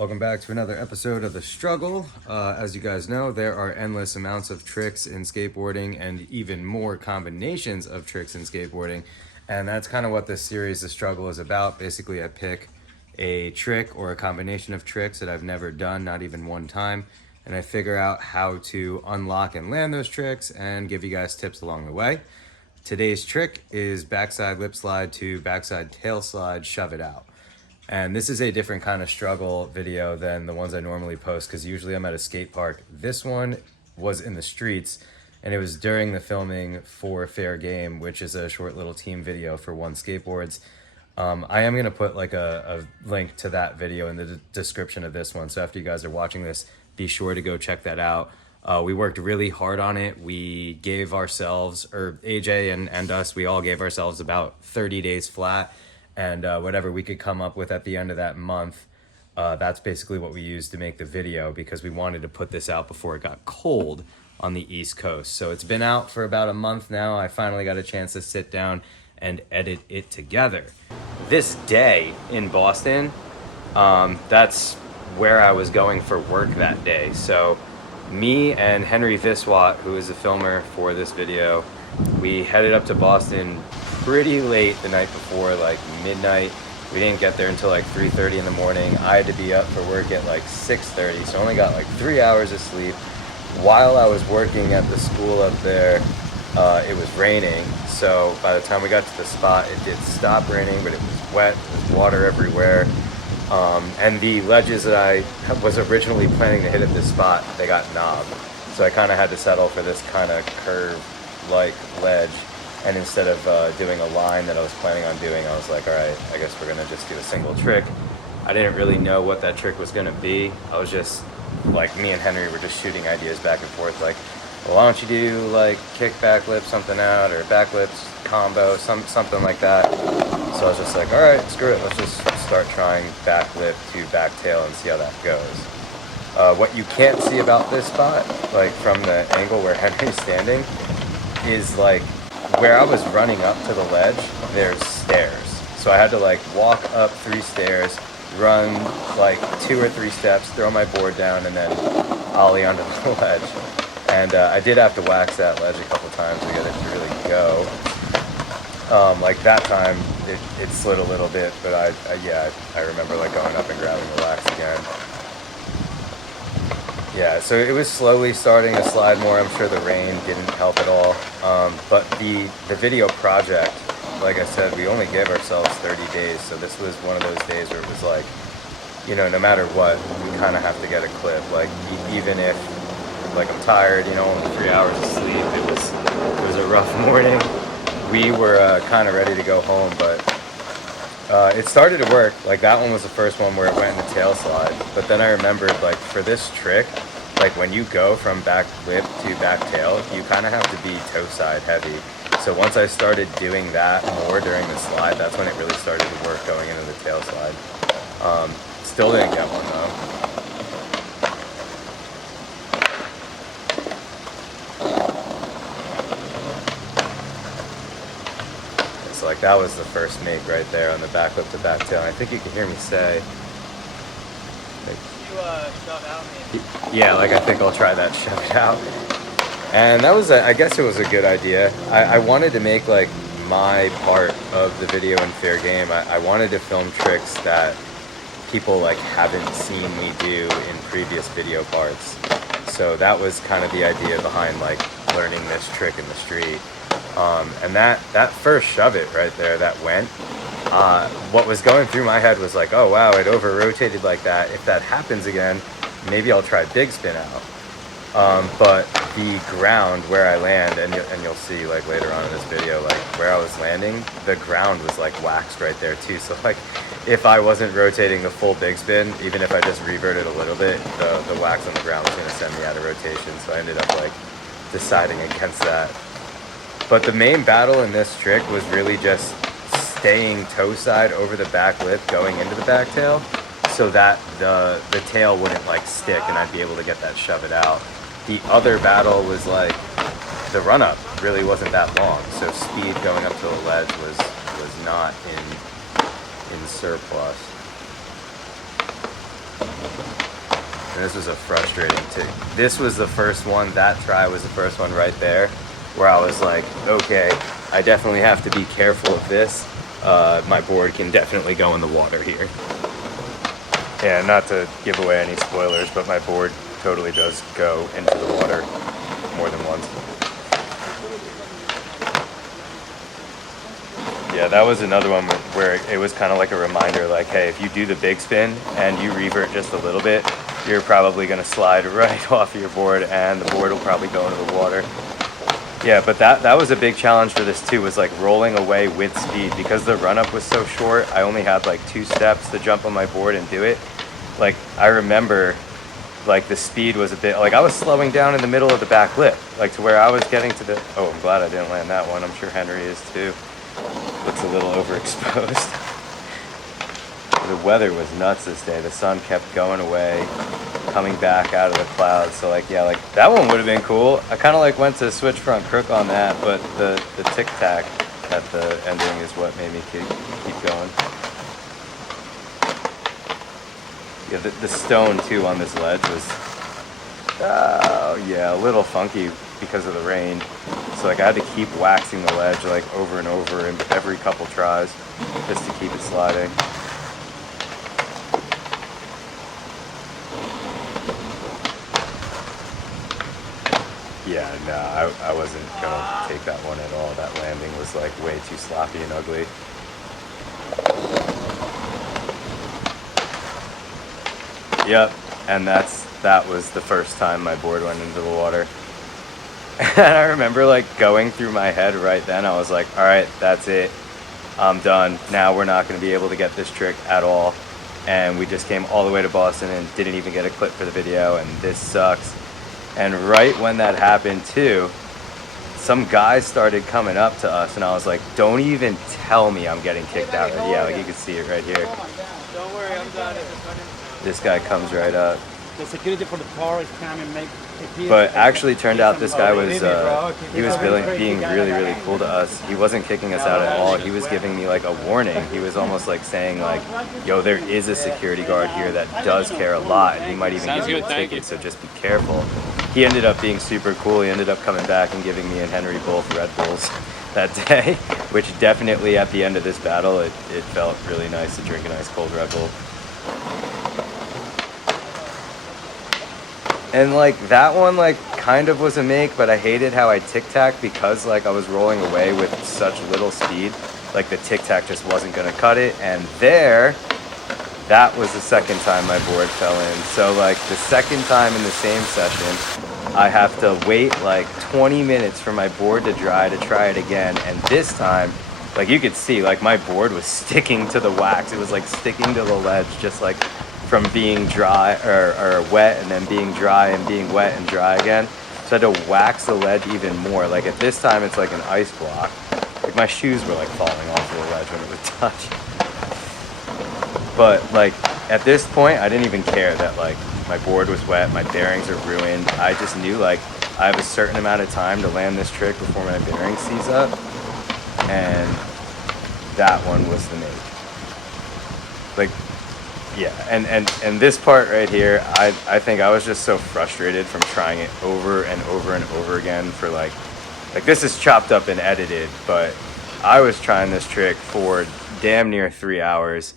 Welcome back to another episode of The Struggle. As you guys know, there are endless amounts of tricks in skateboarding and even more combinations of tricks in skateboarding. And that's kind of what this series, The Struggle, is about. Basically, I pick a trick or a combination of tricks that I've never done, not even one time, and I figure out how to unlock and land those tricks and give you guys tips along the way. Today's trick is backside lip slide to backside tail slide, shove it out. And this is a different kind of struggle video than the ones I normally post because usually I'm at a skate park. This one was in the streets and it was during the filming for Fair Game, which is a short little team video for ONE Skateboards. I am going to put like a link to that video in the description of this one. So after you guys are watching this, be sure to go check that out. We worked really hard on it. We gave ourselves, or AJ and us, we all gave ourselves about 30 days flat. And whatever we could come up with at the end of that month, that's basically what we used to make the video because we wanted to put this out before it got cold on the East Coast. So it's been out for about a month now. I finally got a chance to sit down and edit it together. This day in Boston, that's where I was going for work that day. So me and Henry Viswat, who is a filmer for this video, we headed up to Boston pretty late the night before, like midnight. We didn't get there until like 3:30 in the morning. I had to be up for work at like 6:30, so I only got like 3 hours of sleep. While I was working at the school up there, it was raining, so by the time we got to the spot, it did stop raining, but it was wet, there was water everywhere. And the ledges that I was originally planning to hit at this spot, they got knobbed. So I kind of had to settle for this kind of curve-like ledge. And instead of doing a line that I was planning on doing, I was like, all right, I guess we're gonna just do a single trick. I didn't really know what that trick was gonna be. I was just, like, me and Henry were just shooting ideas back and forth, like, well, why don't you do, like, kick, back lip, something out, or back lips, combo, something like that. So I was just like, all right, screw it, let's just start trying back lip to back tail and see how that goes. What you can't see about this spot, like, from the angle where Henry's standing, is, like, where I was running up to the ledge, there's stairs. So I had to like walk up 3 stairs, run like 2 or 3 steps, throw my board down, and then ollie onto the ledge. And I did have to wax that ledge a couple times to get it to really go. Like that time, it slid a little bit, but I remember like going up and grabbing the wax again. Yeah, so it was slowly starting to slide more. I'm sure the rain didn't help at all. But the video project, like I said, we only gave ourselves 30 days. So this was one of those days where it was like, you know, no matter what, we kind of have to get a clip. Like even if, like I'm tired, you know, only 3 hours of sleep. It was a rough morning. We were kind of ready to go home, but it started to work. Like that one was the first one where it went in the tail slide. But then I remembered, like for this trick, like when you go from back lip to back tail, you kind of have to be toe side heavy. So once I started doing that more during the slide, that's when it really started to work going into the tail slide. Still didn't get one though. So like that was the first make right there on the back lip to back tail. And I think you can hear me say, like, shove out, yeah, like I think I'll try that shove it out. And that was, I guess it was a good idea. I wanted to make like my part of the video in Fair Game. I wanted to film tricks that people like haven't seen me do in previous video parts. So that was kind of the idea behind like learning this trick in the street. And that first shove it right there that went, what was going through my head was like, oh wow, it over rotated like that. If that happens again, maybe I'll try big spin out. But the ground where I land, and you'll see like later on in this video, like where I was landing, the ground was like waxed right there too. So like if I wasn't rotating the full big spin, even if I just reverted a little bit, the wax on the ground was gonna send me out of rotation. So I ended up like deciding against that. But the main battle in this trick was really just staying toe side over the back lip going into the back tail so that the tail wouldn't like stick and I'd be able to get that shove it out. The other battle was like the run up really wasn't that long, so speed going up to the ledge was not in surplus. This was a frustrating tick. This was the first one, that try was the first one right there, where I was like, okay, I definitely have to be careful of this. My board can definitely go in the water here. Yeah, not to give away any spoilers, but my board totally does go into the water more than once. Yeah, that was another one where it was kind of like a reminder, like, hey, if you do the big spin and you revert just a little bit, you're probably going to slide right off your board and the board will probably go into the water. Yeah, but that was a big challenge for this too, was like rolling away with speed. Because the run-up was so short, I only had like 2 steps to jump on my board and do it. Like, I remember, like, the speed was a bit, like, I was slowing down in the middle of the back lip, like, to where I was getting to the, oh, I'm glad I didn't land that one. I'm sure Henry is too. Looks a little overexposed. The weather was nuts this day. The sun kept going away, coming back out of the clouds. So like, yeah, like that one would have been cool. I kind of like went to switch front crook on that, but the tic tac at the ending is what made me keep going. Yeah, the stone too on this ledge was, yeah, a little funky because of the rain. So like I had to keep waxing the ledge like over and over in every couple tries just to keep it sliding. Yeah, no, I wasn't gonna take that one at all. That landing was like way too sloppy and ugly. Yep, and that was the first time my board went into the water. And I remember like going through my head right then, I was like, all right, that's it. I'm done. Now we're not gonna be able to get this trick at all. And we just came all the way to Boston and didn't even get a clip for the video, and this sucks. And right when that happened too, some guys started coming up to us and I was like, don't even tell me I'm getting kicked out. Yeah, like you can see it right here. Don't worry, I'm done. This guy comes right up. The security for the car is coming, but actually turned out this guy was he was being really cool to us. He wasn't kicking us out at all. He was giving me like a warning. He was almost like saying like, yo, there is a security guard here that does care a lot, and he might even give you a ticket, so just be careful. He ended up being super cool. He ended up coming back and giving me and Henry both Red Bulls that day, which definitely at the end of this battle, it felt really nice to drink a nice cold Red Bull. And like that one like kind of was a make, but I hated how I tic-tac because like I was rolling away with such little speed. Like the tic-tac just wasn't gonna cut it. And there, that was the second time my board fell in. So like the second time in the same session, I have to wait like 20 minutes for my board to dry to try it again. And this time, like you could see, like my board was sticking to the wax. It was like sticking to the ledge, just like from being dry or wet and then being dry and being wet and dry again. So I had to wax the ledge even more. Like at this time, it's like an ice block. Like my shoes were like falling off the ledge when it would touch. But like at this point, I didn't even care that like my board was wet, my bearings are ruined. I just knew like I have a certain amount of time to land this trick before my bearing seize up. And that one was the make. Like, yeah, and this part right here, I think I was just so frustrated from trying it over and over and over again for like this is chopped up and edited, but I was trying this trick for damn near 3 hours.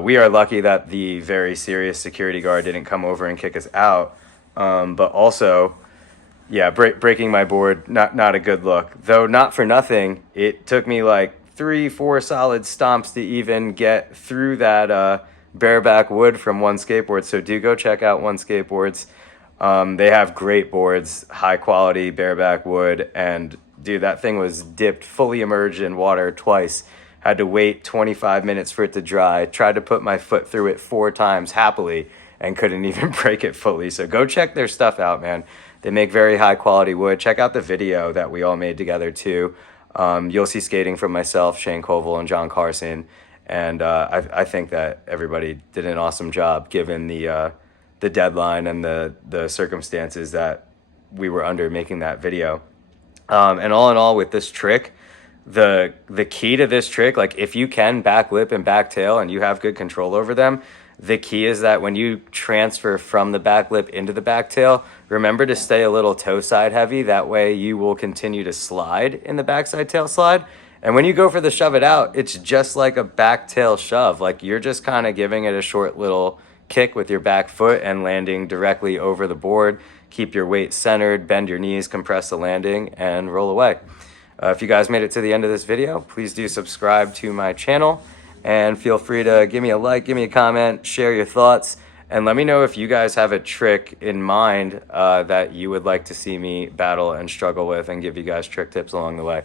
We are lucky that the very serious security guard didn't come over and kick us out, but also, yeah, breaking my board, not a good look. Though not for nothing, it took me like 3-4 solid stomps to even get through that bareback wood from One Skateboard. So do go check out One Skateboards. They have great boards, high quality bareback wood, and dude, that thing was dipped fully immersed in water twice. Had to wait 25 minutes for it to dry. Tried to put my foot through it 4 times happily and couldn't even break it fully. So go check their stuff out, man. They make very high quality wood. Check out the video that we all made together too. You'll see skating from myself, Shane Koval, and John Carson. And I think that everybody did an awesome job given the deadline and the circumstances that we were under making that video. And all in all, with this trick, the key to this trick, like if you can back lip and back tail and you have good control over them, The key is that when you transfer from the back lip into the back tail, remember to stay a little toe side heavy. That way you will continue to slide in the backside tail slide. And when you go for the shove it out, it's just like a back tail shove. Like you're just kind of giving it a short little kick with your back foot and landing directly over the board. Keep your weight centered, bend your knees, compress the landing, and roll away. If you guys made it to the end of this video, please do subscribe to my channel. And feel free to give me a like, give me a comment, share your thoughts, and let me know if you guys have a trick in mind that you would like to see me battle and struggle with and give you guys trick tips along the way.